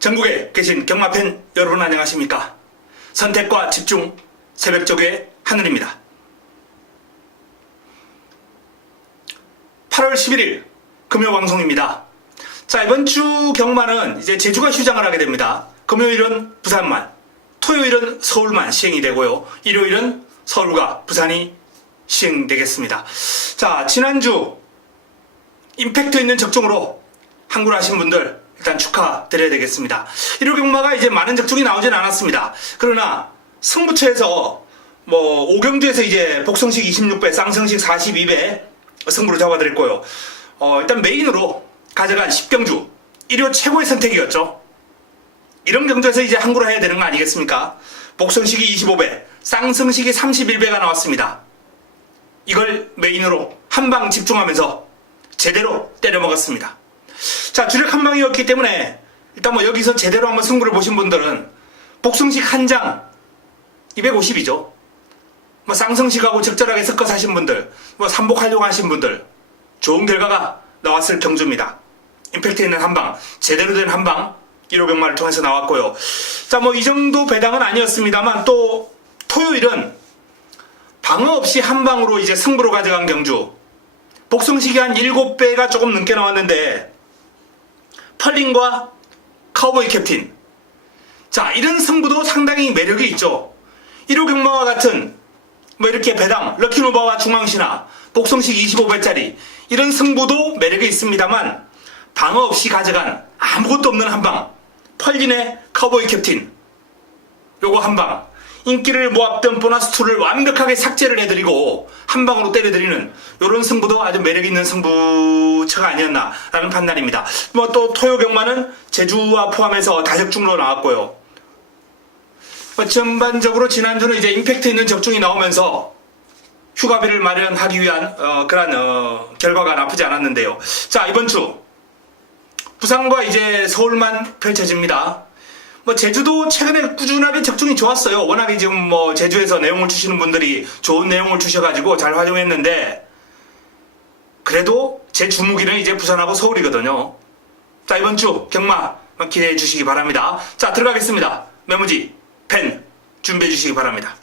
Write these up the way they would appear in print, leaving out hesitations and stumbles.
전국에 계신 경마팬 여러분 안녕하십니까? 선택과 집중 새벽조교의 하늘입니다. 8월 11일 금요 방송입니다. 자, 이번 주 경마는 이제 제주가 휴장을 하게 됩니다. 금요일은 부산만, 토요일은 서울만 시행이 되고요. 일요일은 서울과 부산이 시행되겠습니다. 자, 지난주 임팩트 있는 적중으로 항구를 하신 분들 일단 축하드려야 되겠습니다. 1호 경마가 이제 많은 적중이 나오진 않았습니다. 그러나 승부처에서 5경주에서 이제 복성식 26배, 쌍성식 42배 승부를 잡아드렸고요. 일단 메인으로 가져간 10경주 1호 최고의 선택이었죠. 이런 경주에서 이제 항구를 해야 되는 거 아니겠습니까? 복성식이 25배, 쌍성식이 31배가 나왔습니다. 이걸 메인으로 한방 집중하면서 제대로 때려 먹었습니다. 자, 주력 한방이었기 때문에 일단 여기서 제대로 한번 승부를 보신 분들은 복성식 한 장 250이죠. 쌍성식하고 적절하게 섞어서 하신 분들, 삼복하려고 하신 분들 좋은 결과가 나왔을 경주입니다. 임팩트 있는 한방, 제대로 된 한방 1호 경마를 통해서 나왔고요. 자, 이 정도 배당은 아니었습니다만 또 토요일은 방어 없이 한방으로 이제 승부로 가져간 경주, 복성식이 한 7배가 조금 넘게 나왔는데 펄링과 카우보이 캡틴, 자, 이런 승부도 상당히 매력이 있죠. 1호 경마와 같은 이렇게 배당, 럭키노바와 중앙신화, 복성식 25배짜리 이런 승부도 매력이 있습니다만 방어 없이 가져간 아무것도 없는 한방, 펄린의 카우보이 캡틴, 요거 한방 인기를 모았던 보너스 2를 완벽하게 삭제를 해드리고 한방으로 때려드리는 이런 승부도 아주 매력있는 승부처가 아니었나라는 판단입니다. 또 토요 경마는 제주와 포함해서 다적중으로 나왔고요. 전반적으로 지난주는 이제 임팩트 있는 적중이 나오면서 휴가비를 마련하기 위한 그런 결과가 나쁘지 않았는데요. 자, 이번 주 부산과 이제 서울만 펼쳐집니다. 제주도 최근에 꾸준하게 적중이 좋았어요. 워낙에 지금 제주에서 내용을 주시는 분들이 좋은 내용을 주셔가지고 잘 활용했는데, 그래도 제 주무기는 이제 부산하고 서울이거든요. 자, 이번 주 경마 기대해 주시기 바랍니다. 자, 들어가겠습니다. 메모지, 펜 준비해 주시기 바랍니다.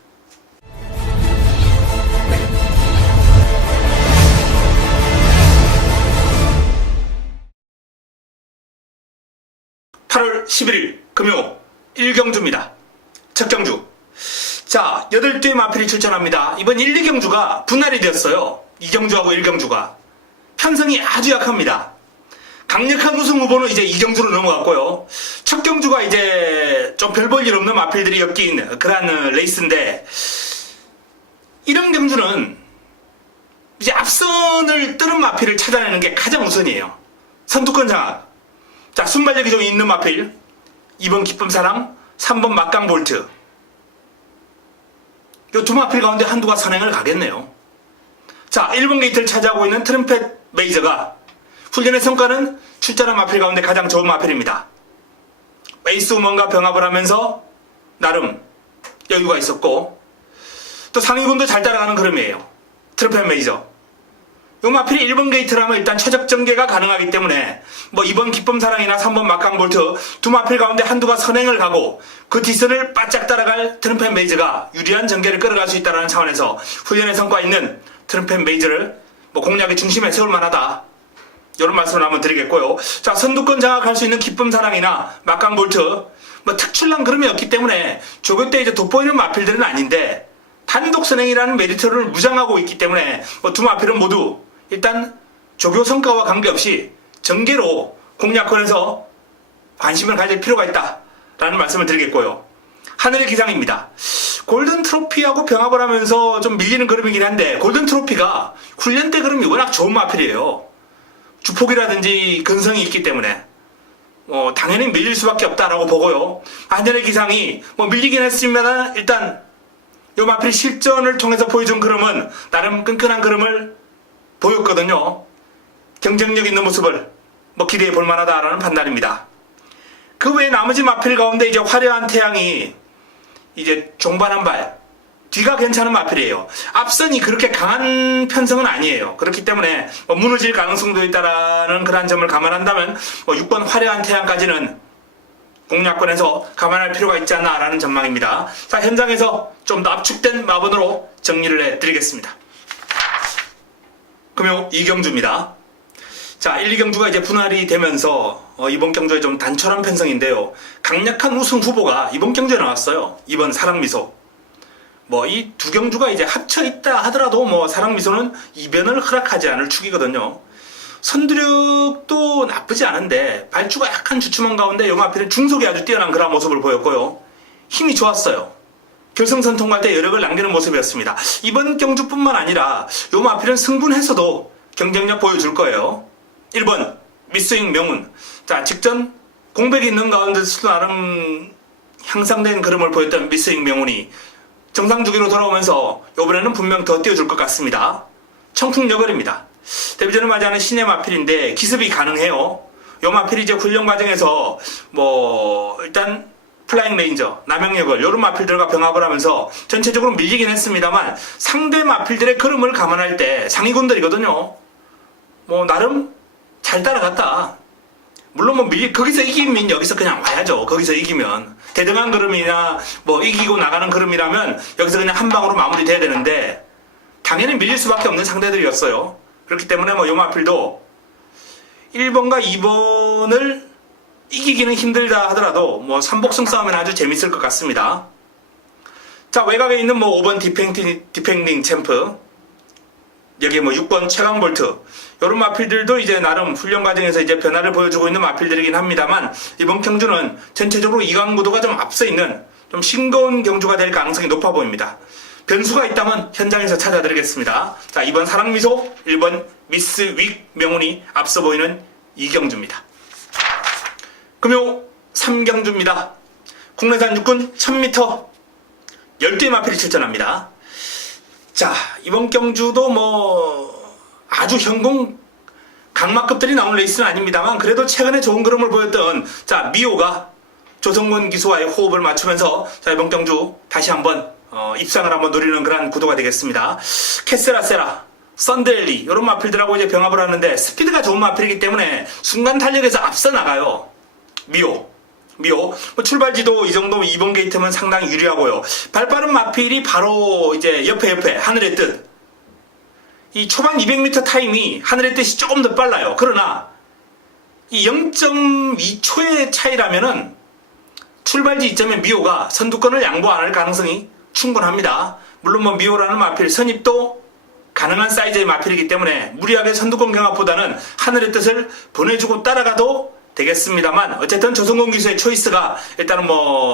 (8월 11일) 금요 1경주입니다. 첫 경주. 자, 8대의 마필이 출전합니다. 이번 1, 2경주가 분할이 되었어요. 2경주하고 1경주가. 편성이 아주 약합니다. 강력한 우승 후보는 이제 2경주로 넘어갔고요. 첫 경주가 이제 좀 별 볼 일 없는 마필들이 엮인 그런 레이스인데, 이런 경주는 이제 앞선을 뜨는 마필을 찾아내는 게 가장 우선이에요. 선두권 장악. 자, 순발력이 좀 있는 마필 2번 기쁨사랑, 3번 막강볼트, 이 두 마필 가운데 한두가 선행을 가겠네요. 자, 1번 게이트를 차지하고 있는 트럼펫 메이저가 훈련의 성과는 출전한 마필 가운데 가장 좋은 마필입니다. 에이스 우먼과 병합을 하면서 나름 여유가 있었고 또 상위군도 잘 따라가는 흐름이에요. 트럼펫 메이저. 이 마필이 1번 게이트를 하면 일단 최적 전개가 가능하기 때문에 2번 기쁨사랑이나 3번 막강볼트 두 마필 가운데 한두가 선행을 가고 그 뒷선을 바짝 따라갈 트럼펫 메이저가 유리한 전개를 끌어갈 수 있다는 차원에서 훈련의 성과 있는 트럼펫 메이저를 공략의 중심에 세울 만하다, 이런 말씀을 한번 드리겠고요. 자, 선두권 장악할 수 있는 기쁨사랑이나 막강볼트 특출난 그름이 없기 때문에 조교 때 이제 돋보이는 마필들은 아닌데 단독 선행이라는 메리트를 무장하고 있기 때문에 두 마필은 모두 일단 조교 성과와 관계없이 전개로 공략권에서 관심을 가질 필요가 있다라는 말씀을 드리겠고요. 하늘의 기상입니다. 골든 트로피하고 병합을 하면서 좀 밀리는 그림이긴 한데, 골든 트로피가 훈련 때 그림이 워낙 좋은 마필이에요. 주폭이라든지 근성이 있기 때문에 당연히 밀릴 수밖에 없다라고 보고요. 하늘의 기상이 밀리긴 했으면 일단 이 마필 실전을 통해서 보여준 그림은 나름 끈끈한 그림을 보였거든요. 경쟁력 있는 모습을 기대해 볼 만하다라는 판단입니다. 그 외에 나머지 마필 가운데 이제 화려한 태양이 이제 종반 한 발, 뒤가 괜찮은 마필이에요. 앞선이 그렇게 강한 편성은 아니에요. 그렇기 때문에 무너질 가능성도 있다라는 그런 점을 감안한다면 6번 화려한 태양까지는 공략권에서 감안할 필요가 있지 않나라는 전망입니다. 자, 현장에서 좀 더 압축된 마번으로 정리를 해드리겠습니다. 금요 2경주입니다. 자, 1, 2경주가 이제 분할이 되면서 이번 경주에 좀 단촐한 편성인데요. 강력한 우승 후보가 이번 경주에 나왔어요. 이번 사랑미소. 이 두 경주가 이제 합쳐 있다 하더라도 사랑미소는 이변을 허락하지 않을 축이거든요. 선두력도 나쁘지 않은데 발주가 약간 주춤한 가운데 요마필은 중속이 아주 뛰어난 그런 모습을 보였고요. 힘이 좋았어요. 결승선 통과할 때 여력을 남기는 모습이었습니다. 이번 경주뿐만 아니라 요마필은 승분해서도 경쟁력 보여줄 거예요. 1번 미스윙 명운. 자, 직전 공백이 있는 가운데서도 나름 향상된 그림을 보였던 미스윙 명운이 정상 주기로 돌아오면서 이번에는 분명 더 띄워줄 것 같습니다. 청풍여걸입니다. 데뷔전을 맞이하는 신의 마필인데 기습이 가능해요. 요 마필이 이제 훈련 과정에서 일단 플라잉 레인저, 남영여걸 이런 마필들과 병합을 하면서 전체적으로 밀리긴 했습니다만 상대 마필들의 걸음을 감안할 때 상위군들이거든요. 나름 잘 따라갔다. 물론 거기서 이기면 여기서 그냥 와야죠. 거기서 이기면 대등한 걸음이나 이기고 나가는 걸음이라면 여기서 그냥 한 방으로 마무리돼야 되는데 당연히 밀릴 수밖에 없는 상대들이었어요. 그렇기 때문에 요 마필도 1번과 2번을 이기기는 힘들다 하더라도 3복승 싸움은 아주 재밌을 것 같습니다. 자, 외곽에 있는 5번 디펜딩 챔프, 여기 6번 최강볼트, 이런 마필들도 이제 나름 훈련 과정에서 이제 변화를 보여주고 있는 마필들이긴 합니다만 이번 경주는 전체적으로 이강구도가 좀 앞서 있는 좀 싱거운 경주가 될 가능성이 높아 보입니다. 변수가 있다면 현장에서 찾아드리겠습니다. 자, 2번 사랑미소, 1번 미스 윅 명운이 앞서 보이는 이경주입니다. 금요 3경주입니다. 국내산 육군 1000m 12의 마필이 출전합니다. 자, 이번 경주도 아주 현공 강마급들이 나온 레이스는 아닙니다만 그래도 최근에 좋은 그림을 보였던 미오가 조성권 기수와의 호흡을 맞추면서 이번 경주 다시 한번 입상을 한번 노리는 그런 구도가 되겠습니다. 캐세라세라, 썬데일리 이런 마필들하고 이제 병합을 하는데 스피드가 좋은 마필이기 때문에 순간 탄력에서 앞서 나가요. 미오 출발지도 이 정도 2번 게이트면 상당히 유리하고요. 발빠른 마필이 바로 이제 옆에 하늘의 뜻. 이 초반 200m 타임이 하늘의 뜻이 조금 더 빨라요. 그러나 이 0.2초의 차이라면은 출발지 이점에 미오가 선두권을 양보 안 할 가능성이 충분합니다. 물론 미오라는 마필 선입도 가능한 사이즈의 마필이기 때문에 무리하게 선두권 경합보다는 하늘의 뜻을 보내주고 따라가도 되겠습니다만 어쨌든 조성권 기수의 초이스가 일단은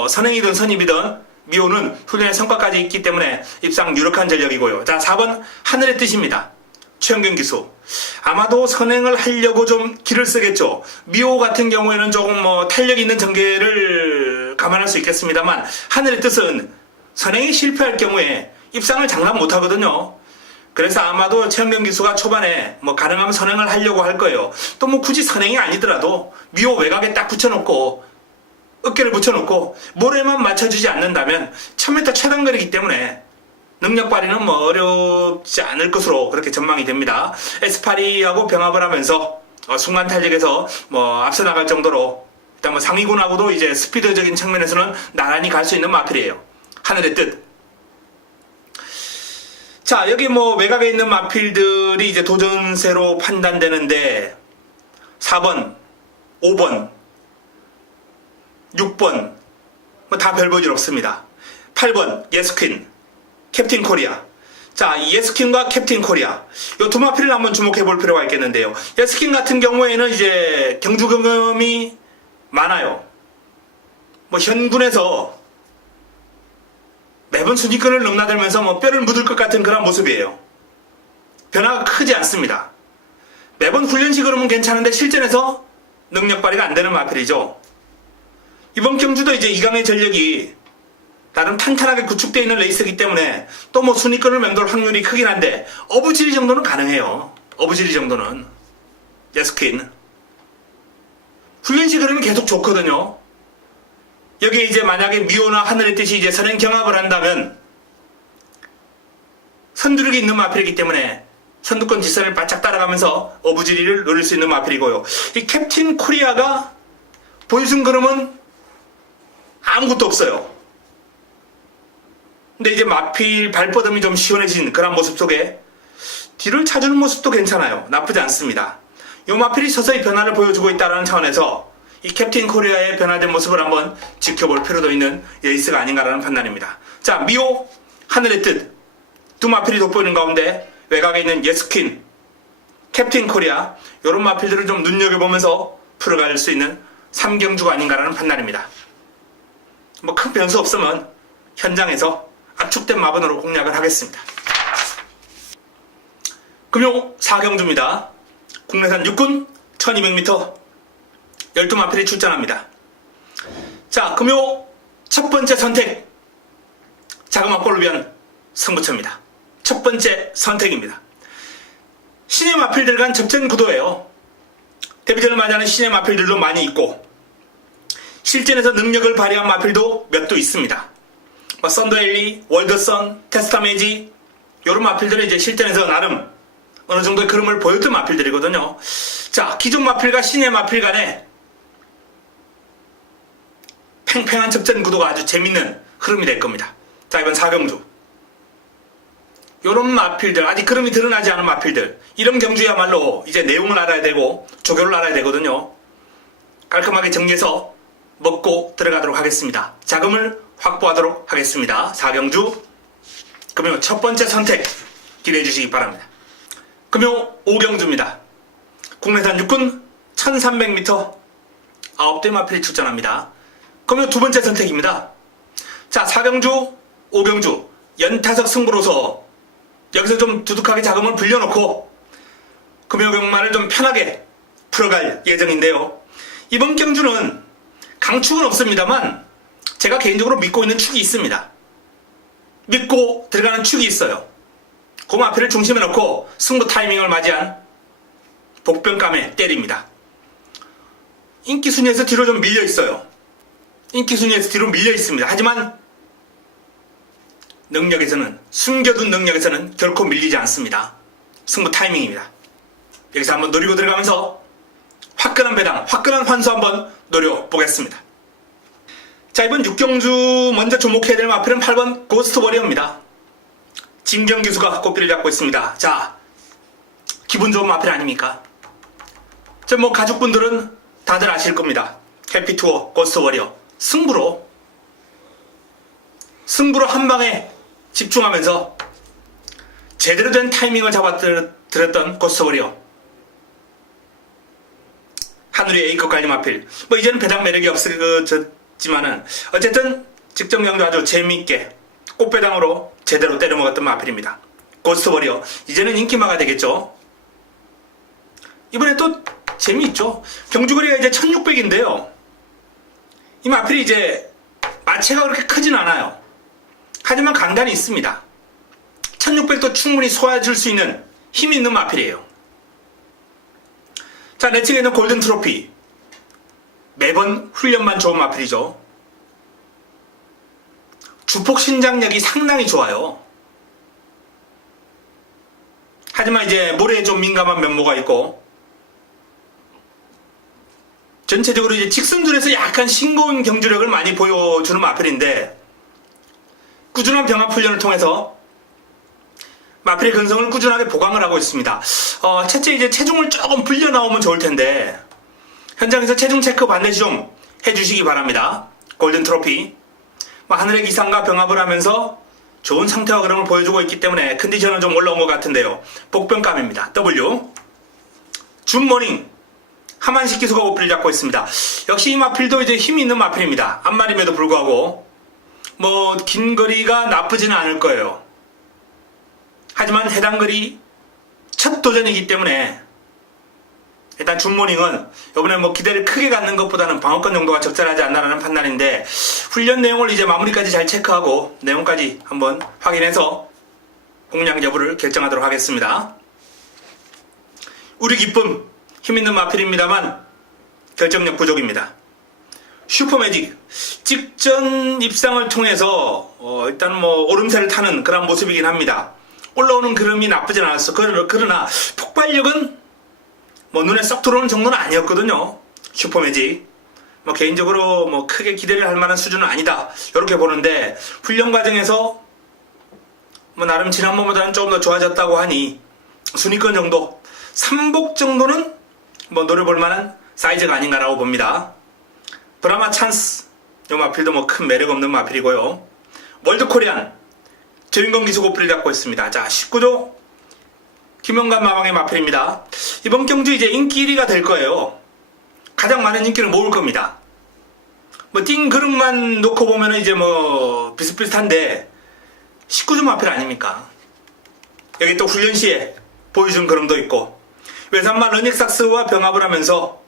선행이든 선입이든 미오는 훈련의 성과까지 있기 때문에 입상 유력한 전력이고요. 자, 4번 하늘의 뜻입니다. 최영경 기수. 아마도 선행을 하려고 좀 기를 쓰겠죠. 미오 같은 경우에는 조금 탄력 있는 전개를 감안할 수 있겠습니다만 하늘의 뜻은 선행이 실패할 경우에 입상을 장담 못 하거든요. 그래서 아마도 최영경 기수가 초반에 가능하면 선행을 하려고 할 거예요. 또 굳이 선행이 아니더라도 미오 외곽에 딱 붙여놓고 어깨를 붙여놓고 모래만 맞춰주지 않는다면 1000m 최단거리이기 때문에 능력 발휘는 어렵지 않을 것으로 그렇게 전망이 됩니다. 에스파리하고 병합을 하면서 순간 탄력에서 앞서 나갈 정도로 일단 상위군하고도 이제 스피드적인 측면에서는 나란히 갈 수 있는 마필이에요. 하늘의 뜻. 자, 여기 외곽에 있는 마필들이 이제 도전세로 판단되는데 4번, 5번, 6번 다 별 볼 일 없습니다. 8번 예스퀸, 캡틴 코리아. 자, 예스퀸과 캡틴 코리아 이 두 마필을 한번 주목해 볼 필요가 있겠는데요. 예스퀸 같은 경우에는 이제 경주 경험이 많아요. 현군에서 매번 순위권을 넘나들면서 뼈를 묻을 것 같은 그런 모습이에요. 변화가 크지 않습니다. 매번 훈련식으로는 괜찮은데 실전에서 능력 발휘가 안 되는 마필이죠. 이번 경주도 이제 이강의 전력이 나름 탄탄하게 구축되어 있는 레이스이기 때문에 또 순위권을 맴돌 확률이 크긴 한데 어부지리 정도는 가능해요. 어부지리 정도는. 예스퀸. 훈련식 흐름이 계속 좋거든요. 여기에 이제 만약에 미오나 하늘의 뜻이 이제 선행 경합을 한다면 선두력이 있는 마필이기 때문에 선두권 뒷선을 바짝 따라가면서 어부지리를 노릴 수 있는 마필이고요. 이 캡틴 코리아가 보여준 그림은 아무것도 없어요. 근데 이제 마필 발버듬이 좀 시원해진 그런 모습 속에 뒤를 찾는 모습도 괜찮아요. 나쁘지 않습니다. 요 마필이 서서히 변화를 보여주고 있다는 차원에서 이 캡틴 코리아의 변화된 모습을 한번 지켜볼 필요도 있는 레이스가 아닌가라는 판단입니다. 자, 미호, 하늘의 뜻 두 마필이 돋보이는 가운데 외곽에 있는 예스퀸, 캡틴 코리아 이런 마필들을 좀 눈여겨보면서 풀어갈 수 있는 3경주가 아닌가라는 판단입니다. 뭐 큰 변수 없으면 현장에서 압축된 마번으로 공략을 하겠습니다. 금요 4경주입니다. 국내산 육군 1200m 12마필이 출전합니다. 자, 금요 첫 번째 선택 자그마골을 위한 승부처입니다. 첫 번째 선택입니다. 신의 마필들 간 접전 구도예요. 데뷔전을 맞이하는 신의 마필들도 많이 있고 실전에서 능력을 발휘한 마필도 몇 도 있습니다. 썬더엘리, 월더선, 테스타메지 이런 마필들은 이제 실전에서 나름 어느 정도의 그림을 보였던 마필들이거든요. 자, 기존 마필과 신의 마필 간의 팽팽한 접전 구도가 아주 재밌는 흐름이 될 겁니다. 자, 이번 4경주 요런 마필들, 아직 그림이 드러나지 않은 마필들, 이런 경주야말로 이제 내용을 알아야 되고 조교를 알아야 되거든요. 깔끔하게 정리해서 먹고 들어가도록 하겠습니다. 자금을 확보하도록 하겠습니다. 4경주 금요 첫 번째 선택 기대해 주시기 바랍니다. 금요 5경주입니다. 국내산 육군 1300m 9대 마필이 출전합니다. 금요 두 번째 선택입니다. 자, 4경주 5경주 연타석 승부로서 여기서 좀 두둑하게 자금을 불려놓고 금요 경마를 좀 편하게 풀어갈 예정인데요. 이번 경주는 강축은 없습니다만 제가 개인적으로 믿고 있는 축이 있습니다. 믿고 들어가는 축이 있어요. 그 마필을 중심에 놓고 승부 타이밍을 맞이한 복병감에 때립니다. 인기 순위에서 뒤로 좀 밀려 있어요. 인기 순위에서 뒤로 밀려 있습니다. 하지만 능력에서는, 숨겨둔 능력에서는 결코 밀리지 않습니다. 승부 타이밍입니다. 여기서 한번 노리고 들어가면서 화끈한 배당, 화끈한 환수 한번 노려보겠습니다. 자, 이번 6경주 먼저 주목해야 될 마필은 8번 고스트 워리어입니다. 진경 기수가 꽃비를 잡고 있습니다. 자, 기분 좋은 마필 아닙니까? 저 뭐 가족분들은 다들 아실 겁니다. 해피투어 고스트 워리어 승부로 한 방에 집중하면서 제대로 된 타이밍을 잡아들었던 고스트 워리어. 하늘의 A급 관리 마필. 뭐 이제는 배당 매력이 없어졌지만은 어쨌든 직전 경주 아주 재미있게 꽃배당으로 제대로 때려먹었던 마필입니다. 고스트 워리어. 이제는 인기마가 되겠죠. 이번에 또 재미있죠. 경주거리가 이제 1600인데요. 이 마필이 이제 마체가 그렇게 크진 않아요. 하지만 강단이 있습니다. 1600도 충분히 소화해줄 수 있는 힘이 있는 마필이에요. 자, 내 측에 있는 골든 트로피. 매번 훈련만 좋은 마필이죠. 주폭 신장력이 상당히 좋아요. 하지만 이제 모래에 좀 민감한 면모가 있고 전체적으로 이제 직선줄에서 약간 싱거운 경주력을 많이 보여주는 마필인데 꾸준한 병합 훈련을 통해서 마필의 근성을 꾸준하게 보강을 하고 있습니다. 첫째 이제 체중을 조금 불려 나오면 좋을 텐데 현장에서 체중 체크 반드시 좀 해주시기 바랍니다. 골든 트로피. 하늘의 기상과 병합을 하면서 좋은 상태와 그림을 보여주고 있기 때문에 컨디션은 좀 올라온 것 같은데요. 복병감입니다. W. 준모닝. 하만식 기수가 오피를 잡고 있습니다. 역시 이 마필도 이제 힘이 있는 마필입니다. 앞말임에도 불구하고 뭐 긴 거리가 나쁘지는 않을 거예요. 하지만 해당 거리 첫 도전이기 때문에 일단 준모닝은 이번에 뭐 기대를 크게 갖는 것보다는 방어권 정도가 적절하지 않나라는 판단인데 훈련 내용을 이제 마무리까지 잘 체크하고 내용까지 한번 확인해서 공략 여부를 결정하도록 하겠습니다. 우리 기쁨 힘있는 마필입니다만 결정력 부족입니다. 슈퍼매직 직전 입상을 통해서 일단 뭐 오름세를 타는 그런 모습이긴 합니다. 올라오는 그림이 나쁘진 않았어. 그러나 폭발력은 뭐 눈에 쏙 들어오는 정도는 아니었거든요. 슈퍼매직 뭐 개인적으로 뭐 크게 기대를 할 만한 수준은 아니다 이렇게 보는데, 훈련 과정에서 뭐 나름 지난번보다는 조금 더 좋아졌다고 하니 순위권 정도, 3복 정도는 뭐 노려볼 만한 사이즈가 아닌가라고 봅니다. 브라마 찬스, 이 마필도 뭐 큰 매력 없는 마필이고요. 월드 코리안, 조인건 기수 고프를 잡고 있습니다. 자, 19조 김영관 마방의 마필입니다. 이번 경주 이제 인기 1위가 될 거예요. 가장 많은 인기를 모을 겁니다. 뭐 띵 그릇만 놓고 보면은 이제 뭐 비슷비슷한데 19조 마필 아닙니까? 여기 또 훈련 시에 보여준 그림도 있고, 외산마 러닉삭스와 병합을 하면서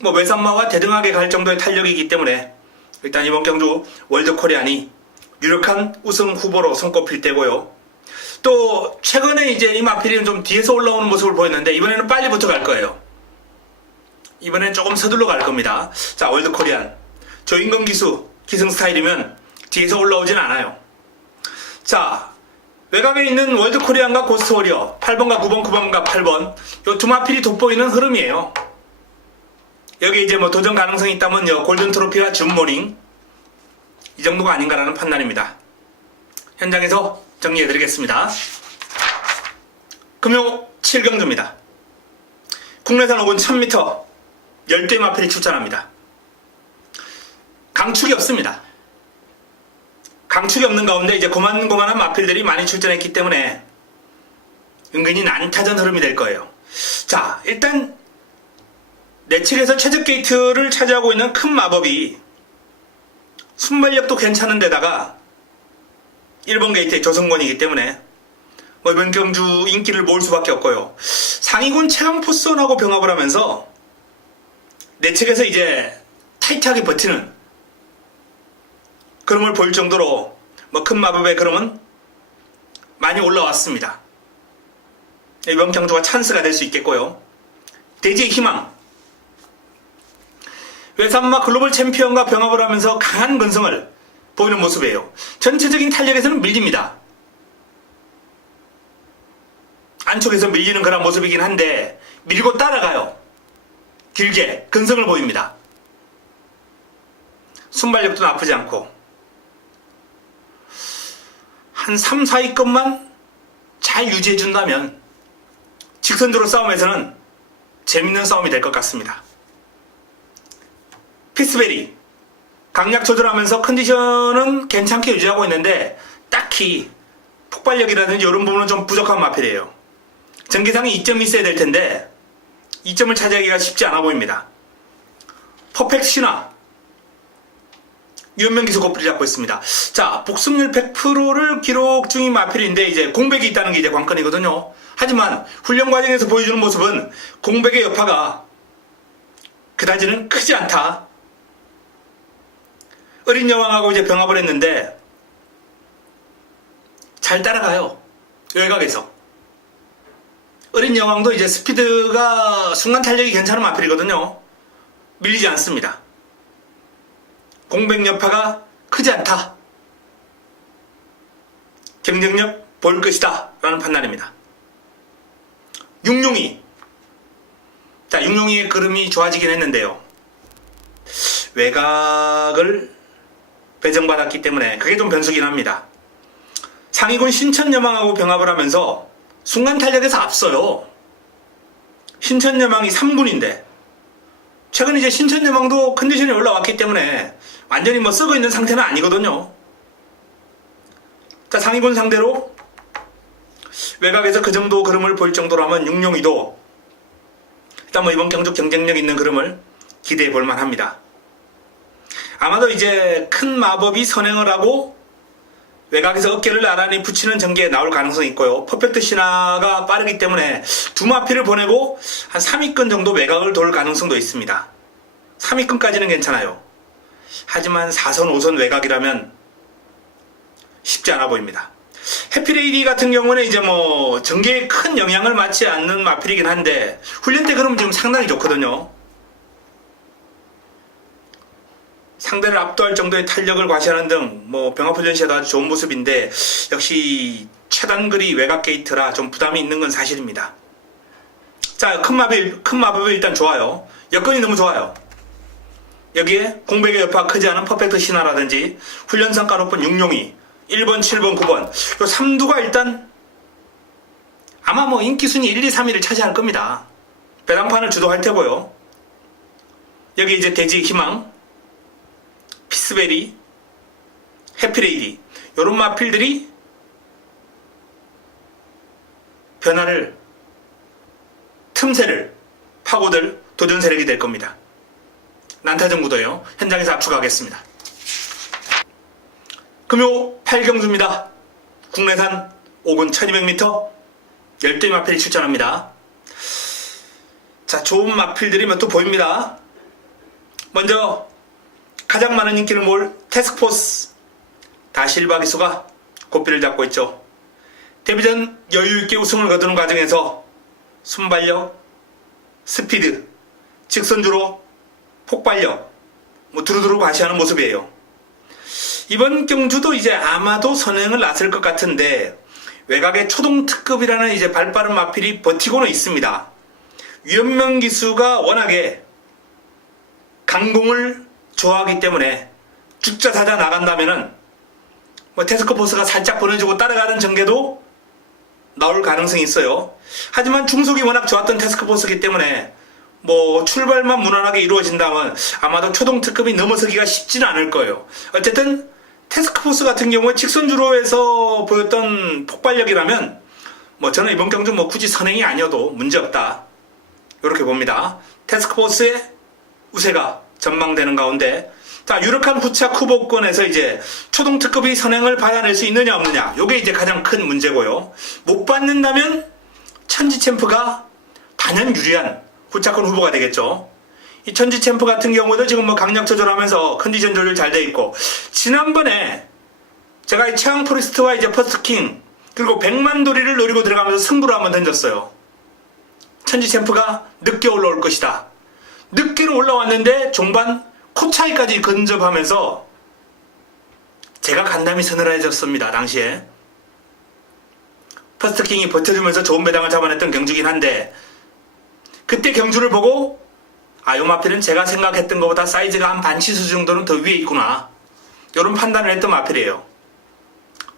뭐 외산마와 대등하게 갈 정도의 탄력이기 때문에 일단 이번 경주 월드 코리안이 유력한 우승 후보로 손꼽힐 때고요. 또 최근에 이제 이 마필이 좀 뒤에서 올라오는 모습을 보였는데 이번에는 빨리 붙어갈 거예요. 이번엔 조금 서둘러 갈 겁니다. 자, 월드 코리안 조인건 기수 기승 스타일이면 뒤에서 올라오진 않아요. 자, 외곽에 있는 월드 코리안과 고스트 워리어 8번과 9번, 9번과 8번 요 두 마필이 돋보이는 흐름이에요. 여기 이제 뭐 도전 가능성이 있다면요, 골든 트로피와 준모닝 이 정도가 아닌가라는 판단입니다. 현장에서 정리해드리겠습니다. 금요 7경주입니다. 국내산 5군 1000m 10대 마필이 출전합니다. 강축이 없습니다. 강축이 없는 가운데 이제 고만고만한 마필들이 많이 출전했기 때문에 은근히 난타전 흐름이 될 거예요. 자, 일단 내측에서 최적 게이트를 차지하고 있는 큰 마법이 순발력도 괜찮은 데다가 1번 게이트의 조성권이기 때문에 뭐 이번 경주 인기를 모을 수밖에 없고요. 상위군 최강포선하고 병합을 하면서 내측에서 이제 타이트하게 버티는 그림을 보일 정도로 뭐 큰 마법의 그림은 많이 올라왔습니다. 이번 경주가 찬스가 될 수 있겠고요. 대지의 희망, 외산마 글로벌 챔피언과 병합을 하면서 강한 근성을 보이는 모습이에요. 전체적인 탄력에서는 밀립니다. 안쪽에서 밀리는 그런 모습이긴 한데 밀고 따라가요. 길게 근성을 보입니다. 순발력도 나쁘지 않고 한 3, 4위권만 잘 유지해준다면 직선주로 싸움에서는 재밌는 싸움이 될 것 같습니다. 피스베리 강약 조절하면서 컨디션은 괜찮게 유지하고 있는데 딱히 폭발력이라든지 이런 부분은 좀 부족한 마필이에요. 전기상이 2점이 있어야 될 텐데 2점을 차지하기가 쉽지 않아 보입니다. 퍼펙트 신화 유현명 기수 고프를 잡고 있습니다. 자, 복승률 100%를 기록 중인 마필인데 이제 공백이 있다는 게 이제 관건이거든요. 하지만 훈련 과정에서 보여주는 모습은 공백의 여파가 그다지는 크지 않다. 어린 여왕하고 이제 병합을 했는데 잘 따라가요. 외곽에서. 어린 여왕도 이제 스피드가 순간 탄력이 괜찮은 마필이거든요. 밀리지 않습니다. 공백 여파가 크지 않다. 경쟁력 보일 것이다 라는 판단입니다. 육룡이, 자, 육룡이의 그림이 좋아지긴 했는데요, 외곽을 배정받았기 때문에 그게 좀 변수긴 합니다. 상위군 신천여망하고 병합을 하면서 순간 탄력에서 앞서요. 신천여망이 3군인데 최근 이제 신천여망도 컨디션이 올라왔기 때문에 완전히 뭐 썩어 있는 상태는 아니거든요. 자, 상위군 상대로 외곽에서 그 정도 그림을 보일 정도로 하면 육룡이도 일단 뭐 이번 경주 경쟁력 있는 그림을 기대해 볼 만합니다. 아마도 이제 큰 마법이 선행을 하고 외곽에서 어깨를 나란히 붙이는 전개에 나올 가능성이 있고요. 퍼펙트 신화가 빠르기 때문에 두 마필을 보내고 한 3위권 정도 외곽을 돌 가능성도 있습니다. 3위권까지는 괜찮아요. 하지만 4선, 5선 외곽이라면 쉽지 않아 보입니다. 해피레이디 같은 경우는 이제 뭐 전개에 큰 영향을 받지 않는 마필이긴 한데 훈련 때 그러면 지금 상당히 좋거든요. 상대를 압도할 정도의 탄력을 과시하는 등 뭐 병합훈련 시에도 아주 좋은 모습인데 역시 최단거리 외곽 게이트라 좀 부담이 있는 건 사실입니다. 자, 큰 마법이 일단 좋아요. 여건이 너무 좋아요. 여기에 공백의 여파가 크지 않은 퍼펙트 신화라든지 훈련 성과 높은 육룡이 1번, 7번, 9번 요 3두가 일단 아마 뭐 인기순위 1, 2, 3위를 차지할 겁니다. 배당판을 주도할 테고요. 여기 이제 돼지의 희망, 피스베리, 해피레이디 요런 마필들이 변화를 틈새를 파고들 도전 세력이 될 겁니다. 난타전 구도요. 현장에서 압축하겠습니다. 금요 8경주입니다. 국내산 5군 1200m 10대 마필이 출전합니다. 자, 좋은 마필들이 몇 도 보입니다. 먼저 가장 많은 인기를 모을 태스크포스 다실바 기수가 고삐를 잡고 있죠. 데뷔전 여유있게 우승을 거두는 과정에서 순발력, 스피드, 직선주로 폭발력 두루두루 과시하는 모습이에요. 이번 경주도 이제 아마도 선행을 나설 것 같은데 외곽의 초동특급이라는 이제 발빠른 마필이 버티고는 있습니다. 유연명 기수가 워낙에 강공을 좋아하기 때문에 죽자사자 나간다면은 태스크포스가 살짝 보내주고 따라가는 전개도 나올 가능성이 있어요. 하지만 중속이 워낙 좋았던 태스크포스이기 때문에 출발만 무난하게 이루어진다면 아마도 초동특급이 넘어서기가 쉽지는 않을 거예요. 어쨌든 태스크포스 같은 경우에 직선주로에서 보였던 폭발력이라면 저는 이번 경주 굳이 선행이 아니어도 문제없다 이렇게 봅니다. 태스크포스의 우세가 전망되는 가운데 자, 유력한 후착 후보권에서 이제 초동특급이 선행을 받아낼 수 있느냐 없느냐 요게 이제 가장 큰 문제고요. 못 받는다면 천지챔프가 단연 유리한 후착권 후보가 되겠죠. 이 천지챔프 같은 경우도 지금 강약 조절하면서 컨디션 조절 잘 돼 있고 지난번에 제가 이 최양 포리스트와 이제 퍼스트킹 그리고 100만 도리를 노리고 들어가면서 승부를 한번 던졌어요. 천지챔프가 늦게 올라올 것이다. 늦게는 올라왔는데 종반 코 차이까지 근접하면서 제가 간담이 서늘해졌습니다. 당시에 퍼스트킹이 버텨주면서 좋은 배당을 잡아냈던 경주긴 한데 그때 경주를 보고 요 마필은 제가 생각했던 것보다 사이즈가 한 반치수 정도는 더 위에 있구나 이런 판단을 했던 마필이에요.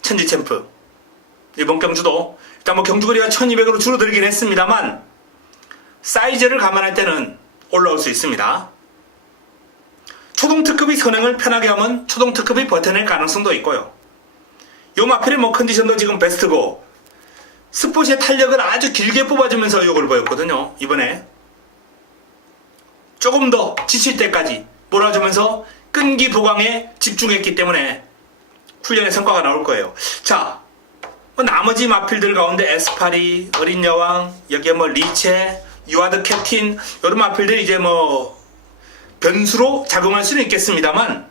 천지챔프 이번 경주도 일단 경주거리가 1200으로 줄어들긴 했습니다만 사이즈를 감안할 때는 올라올 수 있습니다. 초동특급이 선행을 편하게 하면 초동특급이 버텨낼 가능성도 있고요. 요 마필의 컨디션도 지금 베스트고 스포츠의 탄력을 아주 길게 뽑아주면서 의욕을 보였거든요. 이번에 조금 더 지칠 때까지 몰아주면서 끈기 보강에 집중했기 때문에 훈련의 성과가 나올 거예요. 자, 나머지 마필들 가운데 에스파리, 어린 여왕, 여기에 리체, 유아드 캡틴 이런 마필들이 이제 변수로 작용할 수는 있겠습니다만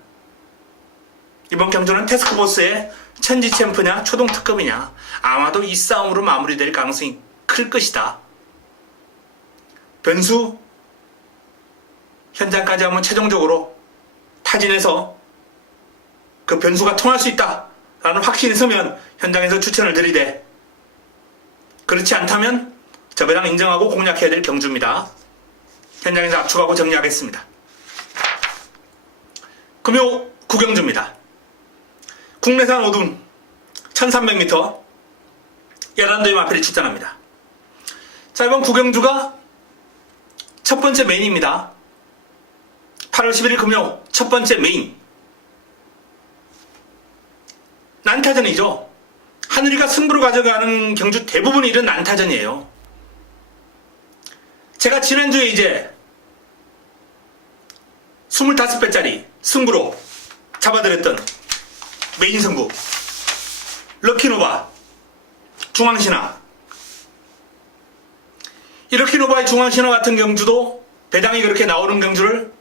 이번 경주는 태스크포스의 천지챔프냐 초동특급이냐 아마도 이 싸움으로 마무리될 가능성이 클 것이다. 변수 현장까지 하면 최종적으로 타진해서 그 변수가 통할 수 있다 라는 확신이 서면 현장에서 추천을 드리되 그렇지 않다면 저 배당 인정하고 공략해야 될 경주입니다. 현장에서 압축하고 정리하겠습니다. 금요 9경주입니다. 국내산 5둔 1300m 11도의 마필이 출전합니다. 자, 이번 9경주가 첫 번째 메인입니다. 8월 11일 금요 첫 번째 메인 난타전이죠. 하늘이가 승부로 가져가는 경주 대부분 이런 난타전이에요. 제가 지난주에 이제 25배짜리 승부로 잡아드렸던 메인 승부 럭키노바 중앙신화 이 럭키노바의 중앙신화 같은 경주도 배당이 그렇게 나오는 경주를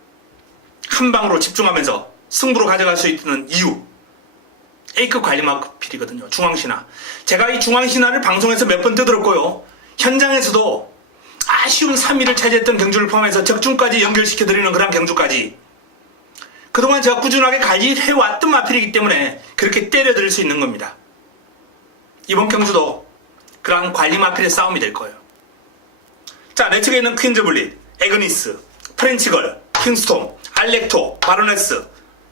한 방으로 집중하면서 승부로 가져갈 수 있는 이유 A급 관리마필이거든요. 중앙신화 제가 이 중앙신화를 방송에서 몇 번 떠들었고요. 현장에서도 아쉬운 3위를 차지했던 경주를 포함해서 적중까지 연결시켜드리는 그런 경주까지 그동안 제가 꾸준하게 관리해왔던 마필이기 때문에 그렇게 때려드릴 수 있는 겁니다. 이번 경주도 그러한 관리 마필의 싸움이 될 거예요. 자, 내측에 있는 퀸즈블릿, 에그니스, 프렌치걸, 킹스톰, 알렉토, 바로네스,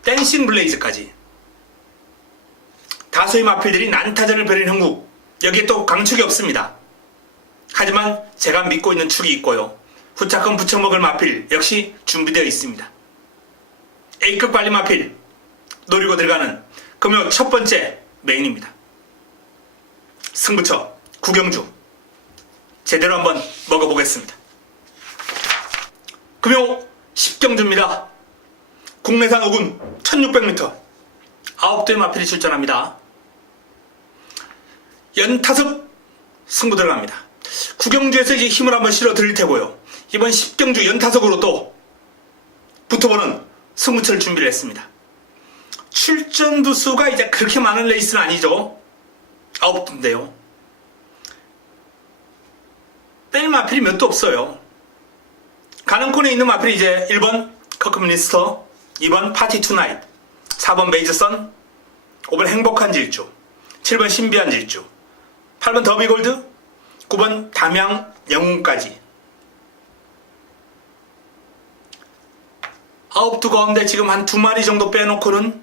댄싱 블레이즈까지 다수의 마필들이 난타전을 벌인 형국, 여기에 또 강축이 없습니다. 하지만 제가 믿고 있는 축이 있고요. 후차권 붙여먹을 마필 역시 준비되어 있습니다. A급 관리 마필 노리고 들어가는 금요 첫 번째 메인입니다. 승부처 구경주 제대로 한번 먹어보겠습니다. 금요 10경주입니다. 국내산 5군 1600m 9대의 마필이 출전합니다. 연타석 승부 들어갑니다. 구경주에서 이제 힘을 한번 실어 드릴 테고요. 이번 10경주 연타석으로 또 붙어보는 승부처를 준비를 했습니다. 출전 두수가 이제 그렇게 많은 레이스는 아니죠. 9대인데요. 뺄 마필이 몇도 없어요. 가능권에 있는 마필이 이제 1번 커크미니스터, 2번 파티 투나잇, 4번 메이저선, 5번 행복한 질주, 7번 신비한 질주, 8번 더비골드, 9번 담양 영웅까지 9두 가운데 지금 한 2마리 정도 빼놓고는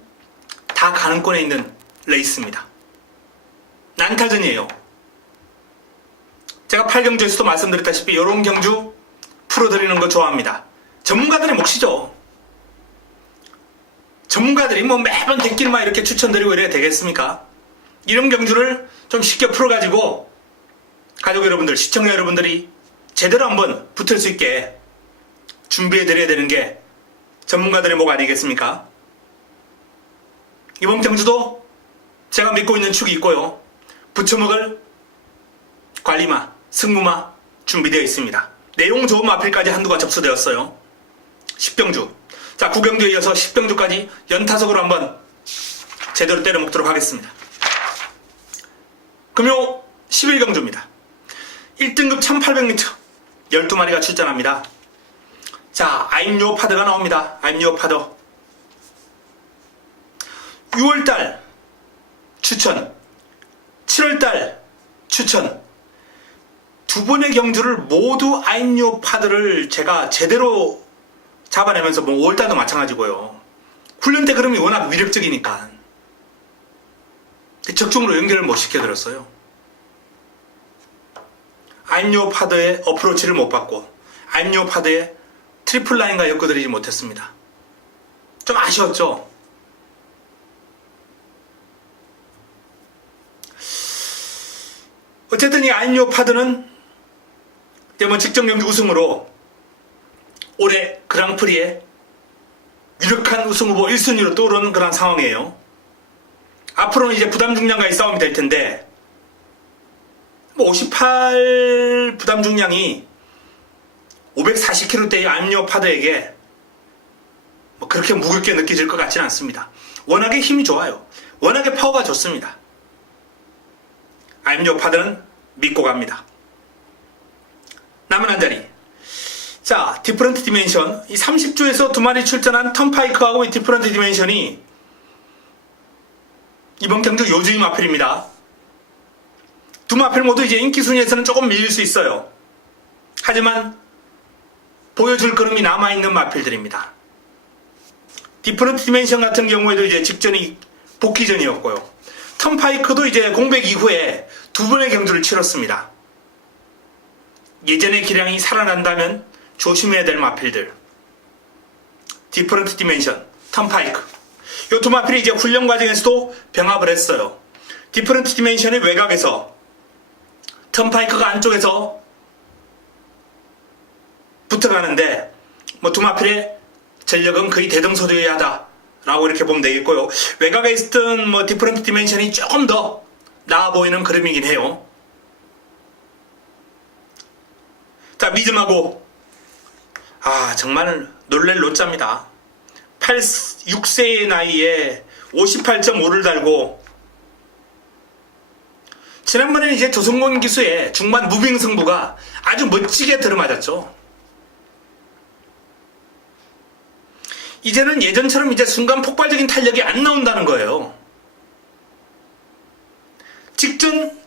다 가능권에 있는 레이스입니다. 난타전이에요. 제가 8경주에서도 말씀드렸다시피 이런 경주 풀어드리는 거 좋아합니다. 전문가들의 몫이죠. 전문가들이 뭐 매번 객길만 이렇게 추천드리고 이래야 되겠습니까? 이런 경주를 좀 쉽게 풀어가지고 가족 여러분들, 시청자 여러분들이 제대로 한번 붙을 수 있게 준비해드려야 되는 게 전문가들의 목 아니겠습니까? 이번 경주도 제가 믿고 있는 축이 있고요. 부쳐먹을 관리마, 승무마 준비되어 있습니다. 내용 좋은 마필까지 한두가 접수되었어요. 10경주. 자, 9경주에 이어서 10경주까지 연타석으로 한번 제대로 때려 먹도록 하겠습니다. 금요 11경주입니다. 1등급 1800m 12마리가 출전합니다. 자, I'm your father가 나옵니다. I'm your father. 6월달 추천, 7월달 추천, 두 번의 경주를 모두 I'm your father를 제가 제대로 잡아내면서 뭐 5월달도 마찬가지고요. 훈련 때 그럼이 워낙 위력적이니까 적중으로 연결을 못 시켜드렸어요. I'm your father의 어프로치를 못 받고 I'm your father의 트리플 라인과 엮어드리지 못했습니다. 좀 아쉬웠죠? 어쨌든 이 I'm your father는 이번 직전 경주 우승으로 올해 그랑프리에 유력한 우승 후보 1순위로 떠오르는 그런 상황이에요. 앞으로는 이제 부담 중량과의 싸움이 될 텐데 58 부담 중량이 540kg대의 I'm your father에게 뭐 그렇게 무겁게 느껴질 것 같지는 않습니다. 워낙에 힘이 좋아요. 워낙에 파워가 좋습니다. I'm your father는 믿고 갑니다. 남은 한 자리. 자, 디퍼런트 디멘션. 이 30주에서 2마리 출전한 턴파이크하고 이 디퍼런트 디멘션이 이번 경주 요주의 마필입니다. 두 마필 모두 이제 인기 순위에서는 조금 밀릴 수 있어요. 하지만 보여줄 걸음이 남아있는 마필들입니다. 디퍼런트 디멘션 같은 경우에도 이제 직전이 복귀전이었고요. 턴파이크도 이제 공백 이후에 두 번의 경주를 치렀습니다. 예전의 기량이 살아난다면 조심해야 될 마필들. 디퍼런트 디멘션, 턴파이크. 이 두 마필이 이제 훈련 과정에서도 병합을 했어요. 디퍼런트 디멘션의 외곽에서 턴파이크가 안쪽에서 붙어가는데 뭐 두 마필의 전력은 거의 대등소두하다라고 이렇게 보면 되겠고요. 외곽에 있었던 뭐 디퍼런트 디멘션이 조금 더 나아 보이는 그림이긴 해요. 자, 미즈마고 정말 놀랄 노짜입니다. 6세의 나이에 58.5를 달고 지난번에는 이제 조성곤 기수의 중반 무빙 승부가 아주 멋지게 들어맞았죠. 이제는 예전처럼 이제 순간 폭발적인 탄력이 안 나온다는 거예요. 직전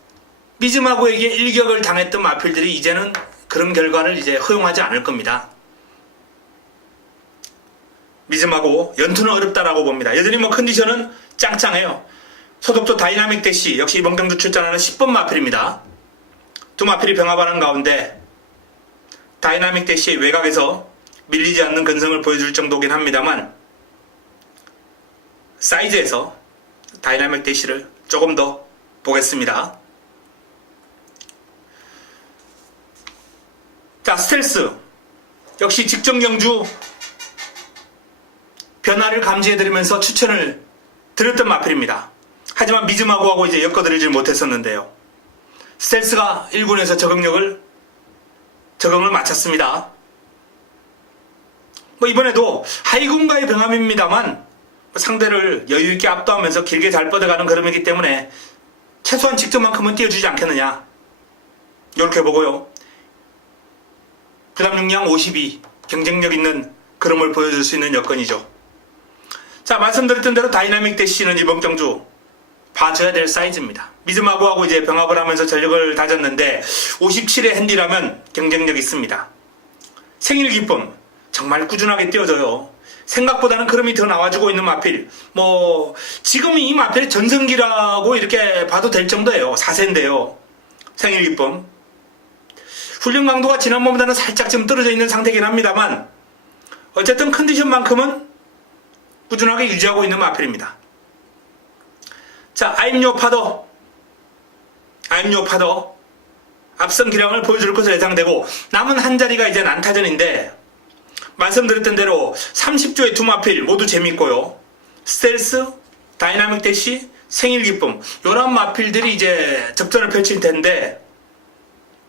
미즈마고에게 일격을 당했던 마필들이 이제는 그런 결과를 이제 허용하지 않을 겁니다. 미즘하고 연투는 어렵다라고 봅니다. 여전히 뭐 컨디션은 짱짱해요. 소속도 다이나믹 대시 역시 이번 경주 출전하는 10번 마필입니다. 두 마필이 병합하는 가운데 다이나믹 대시의 외곽에서 밀리지 않는 근성을 보여줄 정도긴 합니다만 사이즈에서 다이나믹 대시를 조금 더 보겠습니다. 자, 스텔스 역시 직전 경주 변화를 감지해드리면서 추천을 드렸던 마필입니다. 하지만 미즘하고 이제 엮어드리질 못했었는데요. 스텔스가 1군에서 적응을 마쳤습니다. 뭐 이번에도 하이군과의 병합입니다만 상대를 여유있게 압도하면서 길게 잘 뻗어가는 걸음이기 때문에 최소한 직전만큼은 띄워주지 않겠느냐 이렇게 보고요. 부담 용량 52 경쟁력 있는 걸음을 보여줄 수 있는 여건이죠. 자, 말씀드렸던 대로 다이나믹 대시는 이번 경주 봐줘야 될 사이즈입니다. 미즈마구하고 이제 병합을 하면서 전력을 다졌는데 57의 핸디라면 경쟁력 있습니다. 생일 기쁨 정말 꾸준하게 띄워줘요. 생각보다는 걸음이 더 나와주고 있는 마필. 뭐 지금 이 마필의 전성기라고 이렇게 봐도 될 정도예요. 4세인데요. 생일 기쁨. 훈련 강도가 지난번보다는 살짝 좀 떨어져 있는 상태긴 합니다만 어쨌든 컨디션만큼은 꾸준하게 유지하고 있는 마필입니다. 자, 아임요 파더 앞선 기량을 보여줄 것으로 예상되고 남은 한 자리가 이제 난타전인데 말씀드렸던 대로 30조의 두 마필 모두 재밌고요. 스텔스, 다이나믹 대시, 생일 기쁨 이런 마필들이 이제 접전을 펼칠 텐데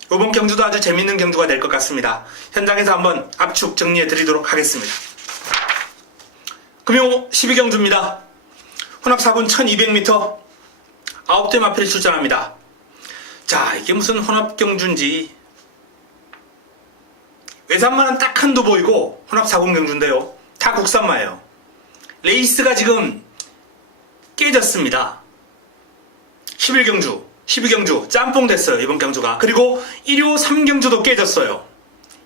이번 경주도 아주 재밌는 경주가 될 것 같습니다. 현장에서 한번 압축 정리해 드리도록 하겠습니다. 금요 12경주입니다. 혼합 4분 1200m 9대 마필이 출전합니다. 자, 이게 무슨 혼합 경주인지 외산마는 딱 한두 보이고 혼합 4분 경주인데요. 다 국산마예요. 레이스가 지금 깨졌습니다. 11경주 12경주 짬뽕 됐어요. 이번 경주가. 그리고 1호 3경주도 깨졌어요.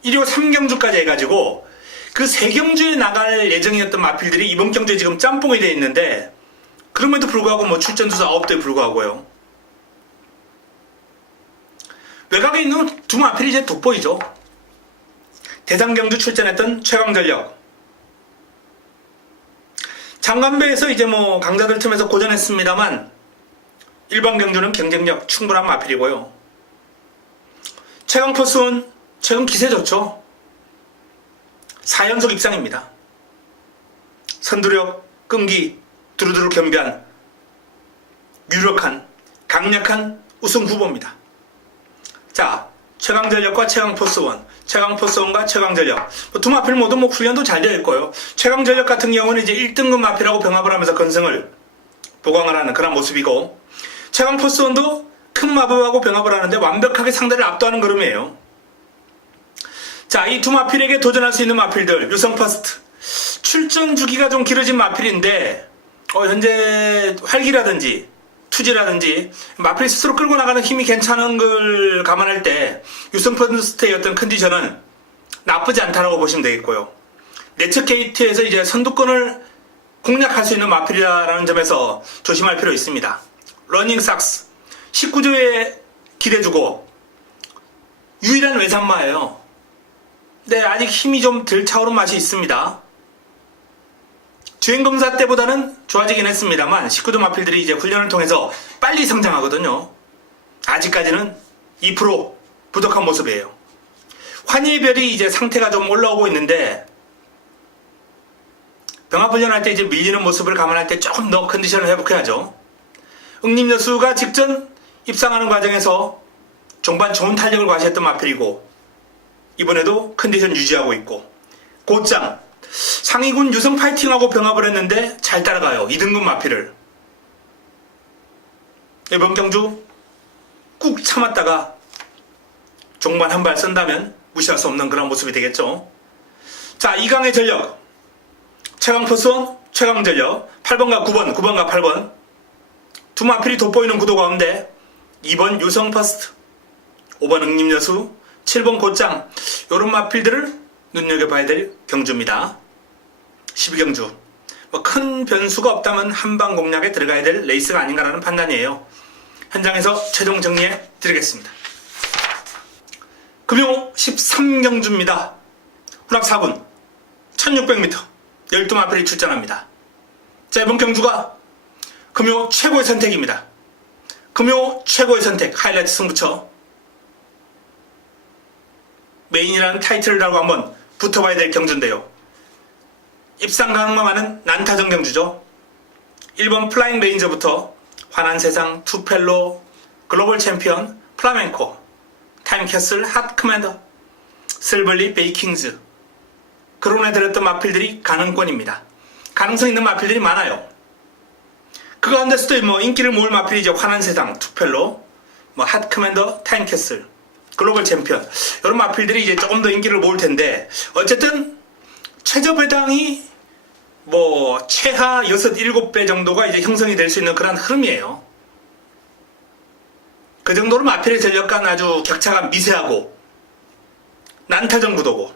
1호 3경주까지 해가지고 그 3경주에 나갈 예정이었던 마필들이 이번 경주에 지금 짬뽕이 되어 있는데 그럼에도 불구하고 뭐 출전 투수 9대에 불구하고요. 외곽에 있는 두 마필이 이제 돋보이죠. 대상경주 출전했던 최강전력. 장관배에서 이제 뭐 강자들 틈에서 고전했습니다만 일반 경주는 경쟁력 충분한 마필이고요. 최강포스는 최근 기세 좋죠. 4연속 입상입니다. 선두력, 끈기, 두루두루 겸비한 유력한, 강력한 우승 후보입니다. 자, 최강전력과 최강포스원과 최강전력 두 마필 모두 뭐 훈련도 잘 되어 있고요. 최강전력 같은 경우는 이제 1등급 마필하고 병합을 하면서 건성을 보강을 하는 그런 모습이고 최강포스원도 큰 마법하고 병합을 하는데 완벽하게 상대를 압도하는 걸음이에요. 자, 이 두 마필에게 도전할 수 있는 마필들 유성퍼스트 출전 주기가 좀 길어진 마필인데 현재 활기라든지 투지라든지 마필 스스로 끌고 나가는 힘이 괜찮은 걸 감안할 때 유성퍼스트의 어떤 컨디션은 나쁘지 않다라고 보시면 되겠고요. 내측 게이트에서 이제 선두권을 공략할 수 있는 마필이라는 점에서 조심할 필요 있습니다. 러닝 삭스 19조에 기대주고 유일한 외산마예요. 근데 아직 힘이 좀 덜 차오른 맛이 있습니다. 주행검사 때보다는 좋아지긴 했습니다만 19조 마필들이 이제 훈련을 통해서 빨리 성장하거든요. 아직까지는 2% 부족한 모습이에요. 환희별이 이제 상태가 좀 올라오고 있는데 병합훈련할 때 이제 밀리는 모습을 감안할 때 조금 더 컨디션을 회복해야죠. 응림여수가 직전 입상하는 과정에서 종반 좋은 탄력을 과시했던 마필이고 이번에도 컨디션 유지하고 있고 곧장 상위군 유성 파이팅하고 병합을 했는데 잘 따라가요. 2등급 마필을. 이번 경주 꾹 참았다가 종반 한 발 쓴다면 무시할 수 없는 그런 모습이 되겠죠. 자, 2강의 전력 최강포스원, 최강전력 8번과 9번과 8번 두 마필이 돋보이는 구도 가운데 2번 유성퍼스트 5번 응림여수 7번 곧장 이런 마필들을 눈여겨봐야 될 경주입니다. 12경주. 뭐 큰 변수가 없다면 한방 공략에 들어가야 될 레이스가 아닌가라는 판단이에요. 현장에서 최종 정리해 드리겠습니다. 금요 13경주입니다. 혼합 4분 1600m 12마필이 출전합니다. 자, 이번 경주가 금요 최고의 선택입니다. 금요 최고의 선택 하이라이트 승부처. 메인이라는 타이틀을 달고 한번 붙어봐야 될 경주인데요. 입상 가능만 많은 난타전 경주죠. 1번 플라잉 레인저부터 환한 세상, 투펠로, 글로벌 챔피언, 플라멘코, 타임캐슬, 핫 커맨더, 슬벌리, 베이킹즈. 그론에 들었던 마필들이 가능권입니다. 가능성 있는 마필들이 많아요. 그 가운데서도 뭐 인기를 모을 마필이 이제 환한 세상, 투펠로, 뭐 핫 커맨더, 타임캐슬, 글로벌 챔피언. 이런 마필들이 이제 조금 더 인기를 모을 텐데, 어쨌든 최저 배당이 뭐 최하 6, 7배 정도가 이제 형성이 될 수 있는 그런 흐름이에요. 그 정도로 마필의 전력과는 아주 격차가 미세하고 난타전 구도고.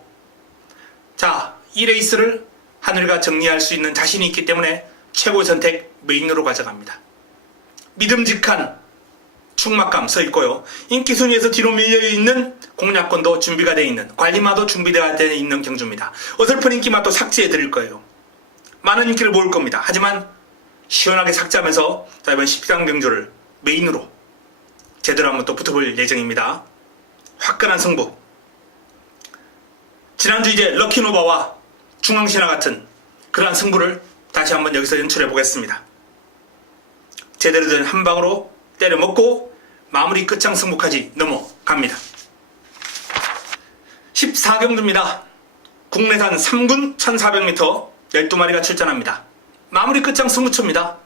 자, 이 레이스를 하늘과 정리할 수 있는 자신이 있기 때문에 최고의 선택 메인으로 가져갑니다. 믿음직한 충막감 서 있고요. 인기 순위에서 뒤로 밀려있는 공략권도 준비가 되어 있는, 관리마도 준비되어 있는 경주입니다. 어설픈 인기맛도 삭제해 드릴 거예요. 많은 인기를 모을 겁니다. 하지만 시원하게 삭제하면서 자, 이번 13경주를 메인으로 제대로 한번 또 붙어볼 예정입니다. 화끈한 승부. 지난주 이제 럭키노바와 중앙신화 같은 그러한 승부를 다시 한번 여기서 연출해 보겠습니다. 제대로 된 한 방으로 때려 먹고 마무리 끝장 승부까지 넘어갑니다. 14경주입니다. 국내산 3군 1400m 12마리가 출전합니다. 마무리 끝장 승부처입니다.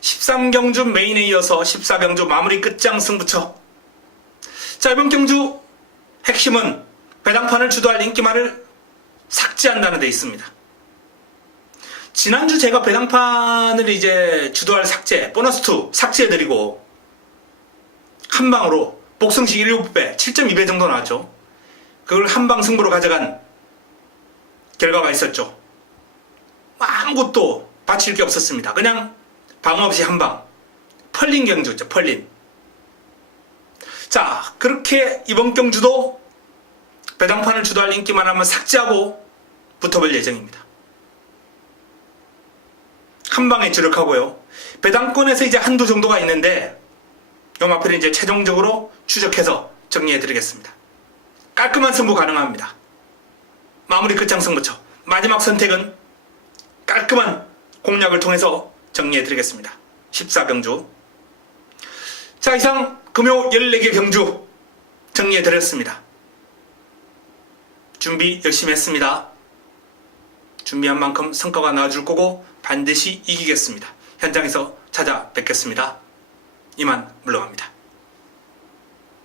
13경주 메인에 이어서 14경주 마무리 끝장 승부처. 자, 이번 경주 핵심은 배당판을 주도할 인기말을 삭제한다는 데 있습니다. 지난주 제가 배당판을 이제 주도할 삭제, 보너스2 삭제해드리고 한방으로 복승식 7배, 7.2배 정도 나왔죠. 그걸 한방 승부로 가져간 결과가 있었죠. 아무것도 바칠 게 없었습니다. 그냥 방어 없이 한방. 펄린 경주죠, 펄린. 자, 그렇게 이번 경주도 배당판을 주도할 인기만 한번 삭제하고 붙어볼 예정입니다. 한방에 주력하고요. 배당권에서 이제 한두 정도가 있는데 요 마필은 이제 최종적으로 추적해서 정리해 드리겠습니다. 깔끔한 승부 가능합니다. 마무리 끝장 승부처. 마지막 선택은 깔끔한 공략을 통해서 정리해 드리겠습니다. 14경주. 자, 이상 금요 14개 경주 정리해 드렸습니다. 준비 열심히 했습니다. 준비한 만큼 성과가 나와줄 거고 반드시 이기겠습니다. 현장에서 찾아뵙겠습니다. 이만 물러갑니다.